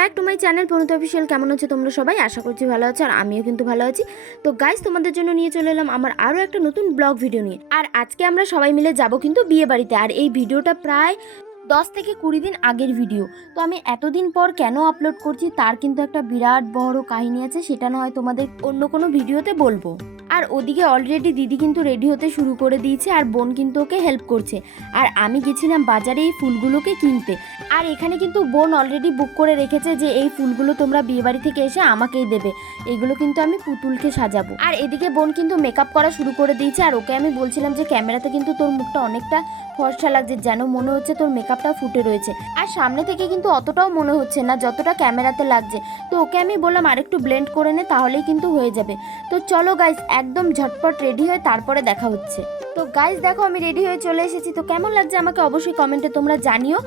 Back to my channel পনুতা official. কেমন আছো তোমরা সবাই? আশা করছি ভালো আছো, আর আমিও কিন্তু ভালো আছি। তো গাইস, তোমাদের জন্য নিয়ে চলে এলাম আমার আরও একটা নতুন ব্লগ ভিডিও নিয়ে। আর আজকে আমরা সবাই মিলে যাব কিন্তু বিয়ে বাড়িতে। আর এই ভিডিওটা প্রায় 10 থেকে 20 দিন আগের ভিডিও। তো আমি এতদিন পর কেন আপলোড করছি তার কিন্তু একটা বিরাট বড় কাহিনী আছে, সেটা না হয় তোমাদের অন্য কোনো ভিডিওতে বলবো। আর ওদিকে অলরেডি দিদি কিন্তু রেডি হতে শুরু করে দিয়েছে, আর বোন কিন্তু ওকে হেল্প করছে। আর আমি গেছিলাম বাজারে এই ফুলগুলোকে কিনতে। আর এখানে কিন্তু বোন অলরেডি বুক করে রেখেছে যে এই ফুলগুলো তোমরা বিয়েবাড়ি থেকে এসে আমাকেই দেবে, এগুলো কিন্তু আমি পুতুলকে সাজাবো। আর এদিকে বোন কিন্তু মেকআপ করা শুরু করে দিয়েছে। আর ওকে আমি বলছিলাম যে ক্যামেরাতে কিন্তু তোর মুখটা অনেকটা ফর্সা লাগছে, যেন মনে হচ্ছে তোর মেকআপটা ফুটে রয়েছে। আর সামনে থেকে কিন্তু অতটাও মনে হচ্ছে না যতটা ক্যামেরাতে লাগছে। তো ওকে আমি বললাম আরেকটু ব্লেন্ড করে নে, তাহলেই কিন্তু হয়ে যাবে। তো চলো গাইস, একদম ঝটপট রেডি হয়ে তারপরে দেখা হচ্ছে। তো গাইস দেখো, আমি রেডি হয়ে চলে এসেছি। তো কেমন লাগছে আমাকে অবশ্যই কমেন্টে তোমরা জানিও।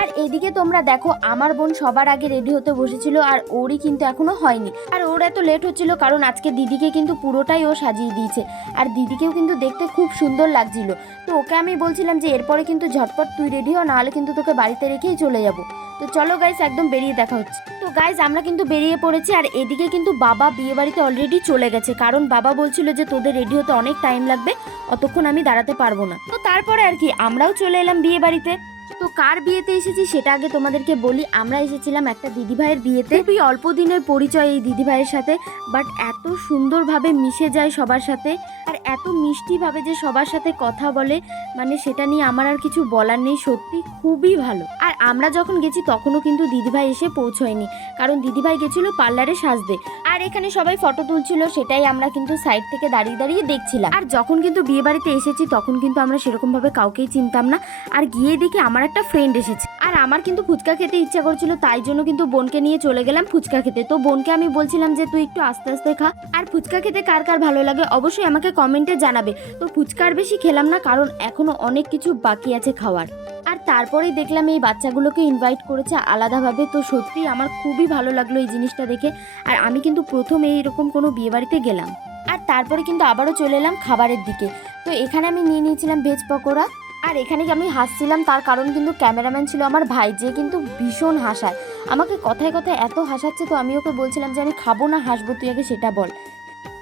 আর এদিকে তোমরা দেখো, আমার বোন সবার আগে রেডি হতে বসেছিল, আর ওরই কিন্তু এখনো হয়নি। আর ওর এত লেট হচ্ছিল কারণ আজকে দিদিকে কিন্তু পুরোটাই ও সাজিয়ে দিয়েছে। আর দিদিকেও কিন্তু দেখতে খুব সুন্দর লাগছিল। তো ওকে আমি বলছিলাম যে এরপরে কিন্তু ঝটপট তুই রেডি হ, নাহলে কিন্তু তোকে বাড়িতে রেখেই চলে যাবো। তো চলো গাইস, একদম বেরিয়ে দেখা হচ্ছে। তো গাইস আমরা কিন্তু বেরিয়ে পড়েছি। আর এদিকে কিন্তু বাবা বিয়ে বাড়িতে অলরেডি চলে গেছে, কারণ বাবা বলছিল যে তোদের রেডি হতে অনেক টাইম লাগবে, অতক্ষণ আমি দাঁড়াতে পারবো না। তো তারপরে আর কি আমরাও চলে এলাম বিয়ে বাড়িতে। তো কার বিয়েতে এসেছি সেটা আগে তোমাদেরকে বলি। আমরা এসেছিলাম একটা দিদিভাইয়ের বিয়েতে। খুবই অল্প দিনের পরিচয় এই দিদিভাইয়ের সাথে, বাট এত সুন্দরভাবে মিশে যায় সবার সাথে, আর এত মিষ্টিভাবে যে সবার সাথে কথা বলে, মানে সেটা নিয়ে আমার আর কিছু বলার নেই। সত্যি খুবই ভালো। আর আমরা যখন গেছি তখনও কিন্তু দিদিভাই এসে পৌঁছয়নি, কারণ দিদিভাই গেছিল পার্লারে সাজতে। আর এখানে সবাই ফটো তুলছিল, সেটাই আমরা কিন্তু সাইড থেকে দাঁড়িয়ে দাঁড়িয়ে দেখছিলাম। আর যখন কিন্তু বিয়ে বাড়িতে এসেছি তখন কিন্তু আমরা সেরকম ভাবে কাউকেই চিনতাম না। আর গিয়ে দেখি আমার একটা ফ্রেন্ড এসেছে, আর আমার কিন্তু ফুচকা খেতে ইচ্ছা করছিল, তাই জন্য কিন্তু বোনকে নিয়ে চলে গেলাম ফুচকা খেতে। তো বোনকে আমি বলছিলাম যে তুই একটু আস্তে আস্তে খা। আর ফুচকা খেতে কার কার ভালো লাগে অবশ্যই আমাকে কমেন্টে জানাবে। তো ফুচকা আর বেশি খেলাম না, কারণ এখনো অনেক কিছু বাকি আছে খাওয়ার। আর তারপরেই দেখলাম এই বাচ্চাগুলোকে ইনভাইট করেছে আলাদাভাবে। তো সত্যি আমার খুবই ভালো লাগলো এই জিনিসটা দেখে। আর আমি কিন্তু প্রথম এইরকম কোনো বিয়ে বাড়িতে গেলাম। আর তারপরে কিন্তু আবারও চলে এলাম খাবারের দিকে। তো এখানে আমি নিয়ে নিয়েছিলাম ভেজ পকোড়া। আর এখানে আমি হাসছিলাম তার কারণ কিন্তু ক্যামেরাম্যান ছিল আমার ভাই, যে কিন্তু ভীষণ হাসায় আমাকে, কথায় কথায় এত হাসাচ্ছে। তো আমি ওকে বলছিলাম যে আমি খাবো না, হাসবো, তুই আগে সেটা বল।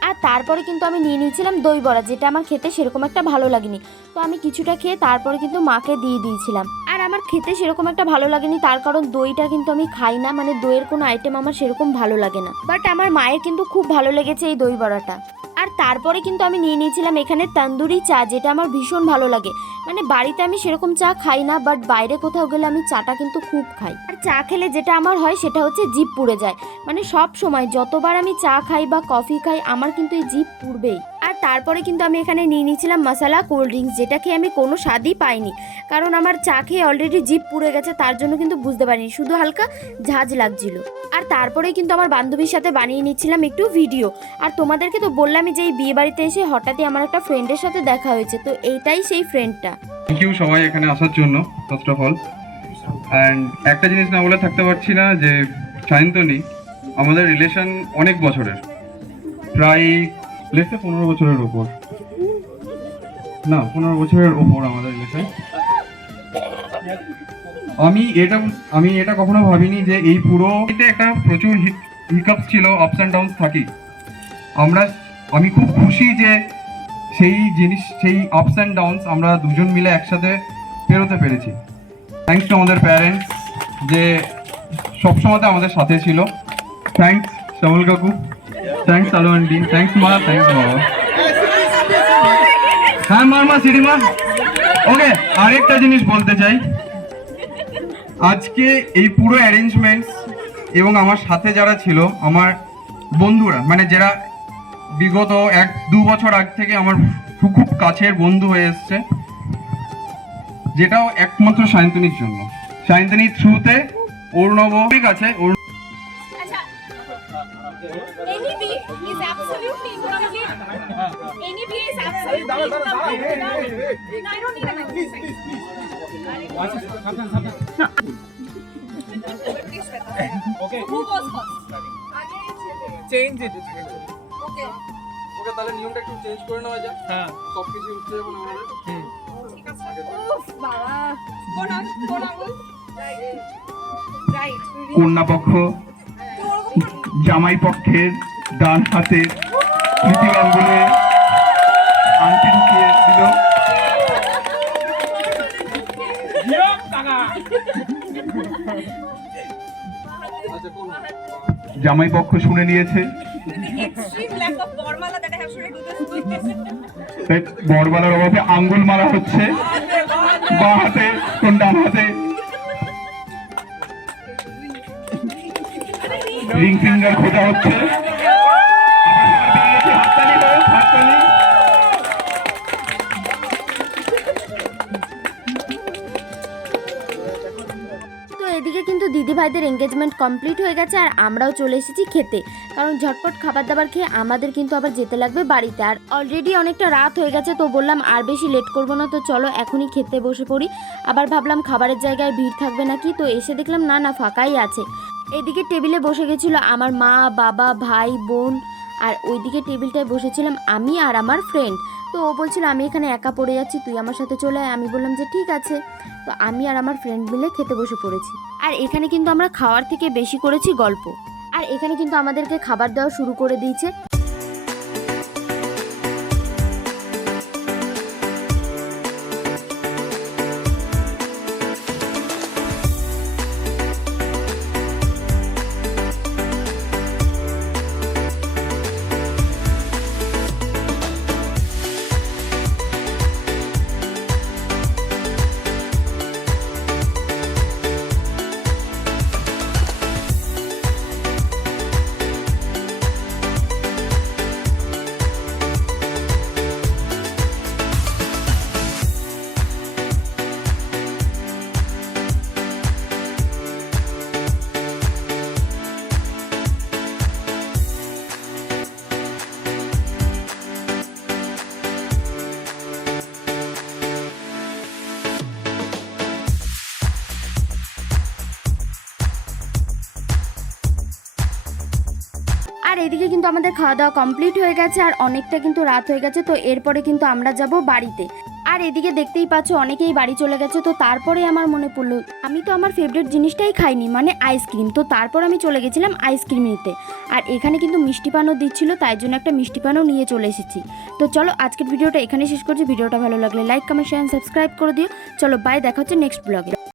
আর তারপরে কিন্তু আমি নিয়ে নিয়েছিলাম দই বড়া, যেটা আমার খেতে সেরকম একটা ভালো লাগেনি। তো আমি কিছুটা খেয়ে তারপরে কিন্তু মাকে দিয়ে দিয়েছিলাম। আর আমার খেতে সেরকম একটা ভালো লাগেনি, তার কারণ দইটা কিন্তু আমি খাই না, মানে দইয়ের কোনো আইটেম আমার সেরকম ভালো লাগে না। বাট আমার মায়ের কিন্তু খুব ভালো লেগেছে এই দই বড়াটা। আর তারপরে কিন্তু আমি নিয়ে নিয়েছিলাম এখানে তন্দুরি চা, যেটা আমার ভীষণ ভালো লাগে। মানে বাড়িতে আমি সেরকম চা খাই না, বাট বাইরে কোথাও গেলে আমি চাটা কিন্তু খুব খাই। আর চা খেলে যেটা আমার হয় সেটা হচ্ছে জিভ পুড়ে যায়। মানে সব সময় যতবার আমি চা খাই বা কফি খাই আমার কিন্তু এই জিভ পুড়বেই। আর তারপরে কিন্তু আমি এখানে নিয়ে নিয়েছিলাম মশলা কোল্ড ড্রিঙ্কস, যেটা খেয়ে আমি কোনো স্বাদই পাইনি, কারণ আমার চা খেয়ে অলরেডি জিভ পুড়ে গেছে, তার জন্য কিন্তু বুঝতে পারিনি, শুধু হালকা ঝাঁজ লাগছিল। আর তারপরেই কিন্তু আমার বান্ধবীর সাথে বানিয়ে নিচ্ছিলাম একটু ভিডিও। আর তোমাদেরকে তো বললামই যে এই বিয়ে বাড়িতে এসে হঠাৎই আমার একটা ফ্রেন্ডের সাথে দেখা হয়েছে। তো এইটাই সেই ফ্রেন্ডটা। থ্যাংক ইউ সবাই এখানে আসার জন্য ফার্স্ট অফ অল। অ্যান্ড একটা জিনিস না বলে থাকতে পারছি না, যে সায়ন্তনী আমাদের রিলেশন অনেক বছরের, প্রায় লেসে 15 বছরের ওপর, না 15 বছরের ওপর আমাদের রিলেশন। আমি এটা কখনো ভাবিনি যে এই পুরো একটা প্রচুর হিকআপস ছিল, আপস অ্যান্ড ডাউনস থাকি। আমি খুব খুশি যে সেই আপস অ্যান্ড ডাউনস আমরা দুজন মিলে একসাথে পেরোতে পেরেছি। থ্যাঙ্কস টু আমাদের প্যারেন্টস, যে সবসময় আমাদের সাথে ছিল। থ্যাঙ্কস শ্যামল কাকু, থ্যাঙ্কস আলু আন্টি, থ্যাঙ্কস মা, থ্যাঙ্কস বাবা। হ্যাঁ মা সিডি মা। ওকে, আরেকটা জিনিস বলতে চাই, আজকে এই পুরো অ্যারেঞ্জমেন্টস এবং আমার সাথে যারা ছিল আমার বন্ধুরা, মানে যারা বিগত 1-2 বছর আগ থেকে আমার খুব কাছের বন্ধু হয়ে এসছে, যেটাও একমাত্র সায়ন্তনীর জন্য। সায়ন্তনীর থ্রুতে অর্ণব ঠিক আছে। ওকে তাহলে নিয়মটা একটু চেঞ্জ করে নেওয়া যায়। হ্যাঁ, সবকিছু উঠছে যখন আমাদের। ঠিক আছে। উফ বাবা, কোন আঙ্গুল? কন্যাপক্ষ জামাই পক্ষের ডান হাতে তৃতীয় আঙ্গুলে আংটি ঢুকিয়ে দিল। জামাই পক্ষ শুনে নিয়েছে, তাই বরমালার অভাবে আঙ্গুল মারা হচ্ছে বা হাতে কোন ডান হাতে রিং ফিঙ্গার খোঁজা হচ্ছে। হাততালি হোক, হাততালি। তো এদিকে কিন্তু দিদি ভাইদের এঙ্গেজমেন্ট কমপ্লিট হয়ে গেছে আর আমরাও চলে এসেছি খেতে, কারণ ঝটপট খাবার দাবার খেয়ে আমাদের কিন্তু আবার যেতে লাগবে বাড়িতে। আর অলরেডি অনেকটা রাত হয়ে গেছে, তো বললাম আর বেশি লেট করবো না, তো চলো এখনই খেতে বসে পড়ি। আবার ভাবলাম খাবারের জায়গায় ভিড় থাকবে নাকি, তো এসে দেখলাম না না ফাঁকাই আছে। এদিকে টেবিলে বসে গেছিলো আমার মা, বাবা, ভাই, বোন, আর ওইদিকে টেবিলটায় বসেছিলাম আমি আর আমার ফ্রেন্ড। তো ও বলছিল আমি এখানে একা পড়ে যাচ্ছি, তুই আমার সাথে চলে আয়। আমি বললাম যে ঠিক আছে। তো আমি আর আমার ফ্রেন্ড মিলে খেতে বসে পড়েছি। আর এখানে কিন্তু আমরা খাওয়ার থেকে বেশি করেছি গল্প। আর এখানে কিন্তু আমাদেরকে খাবার দেওয়া শুরু করে দিয়েছে। আর এদিকে কিন্তু আমাদের খাওয়া দাওয়া কমপ্লিট হয়ে গেছে আর অনেকটা কিন্তু রাত হয়ে গেছে। তো এরপরে কিন্তু আমরা যাব বাড়িতে। আর এদিকে দেখতেই পাচ্ছ অনেকেই বাড়ি চলে গেছে। তো তারপরে আমার মনে পড়লো আমি তো আমার ফেভারিট জিনিসটাই খাইনি, মানে আইসক্রিম। তো তারপর আমি চলে গেছিলাম আইসক্রিম নিতে। আর এখানে কিন্তু মিষ্টি পানও দিচ্ছিল, তাই জন্য একটা মিষ্টি পানও নিয়ে চলে এসেছি। তো চলো আজকের ভিডিওটা এখানে শেষ করছি। ভিডিওটা ভালো লাগলে লাইক, কমেন্ট, শেয়ার, সাবস্ক্রাইব করে দিও। চলো বাই, দেখা হচ্ছে নেক্সট ব্লগে।